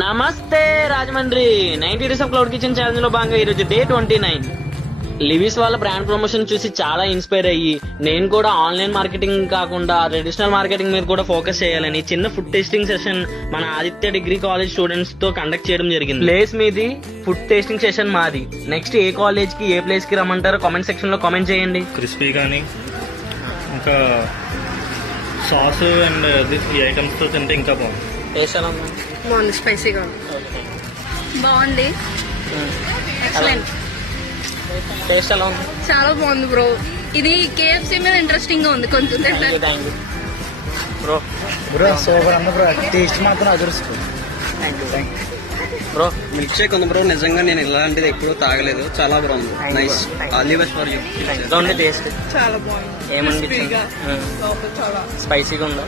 నమస్తే Rajahmundry 90 days of cloud kitchen challenge లో భాగంగా ఈరోజు డే 29. లివిస్ వాళ్ళ బ్రాండ్ ప్రమోషన్ చూసి చాలా ఇన్స్పైర్ అయ్యి నేను కూడా ఆన్లైన్ మార్కెటింగ్ కాకుండా ట్రెడిషనల్ మార్కెటింగ్ మీద కూడా ఫోకస్ చేయాలని చిన్న ఫుడ్ టేస్టింగ్ సెషన్ మన ఆదిత్య డిగ్రీ కాలేజ్ స్టూడెంట్స్ తో కండక్ట్ చేయడం జరిగింది. ప్లేస్ మీది, ఫుడ్ టేస్టింగ్ సెషన్ మాది. నెక్స్ట్ ఏ కాలేజ్ కి ఏ ప్లేస్ కి రమ్మంటారో కామెంట్ సెక్షన్ లో కామెంట్ చేయండి. క్రిస్పీ కానీ ఇంకా సాస్ అండ్ ఈ ఐటమ్స్ తో తింటే ఇంకా బాగుంది. టేస్ట్ ఎలా ఉంది? బాగుంది, స్పైసీగా ఉంది, బాగుంది, ఎక్సలెంట్. టేస్ట్ ఎలా ఉంది? చాలా బాగుంది బ్రో. ఇది కేఎఫ్సీ మీద ఇంట్రెస్టింగ్ గా ఉంది కొంచెం. Thank you bro. Bro super ఉంది బ్రో, టేస్ట్ మాత్రం అదృష్టం. బ్రో మిల్క్ షేక్ ఉంది బ్రో, నిజంగా నేను ఇలాంటిది ఎప్పుడూ తాగలేదు, చాలా బాగుంది. Nice, all the best for you. Taste చాలా బాగుంది, ఏమనిపించింది? స్పైసీగా ఉందా?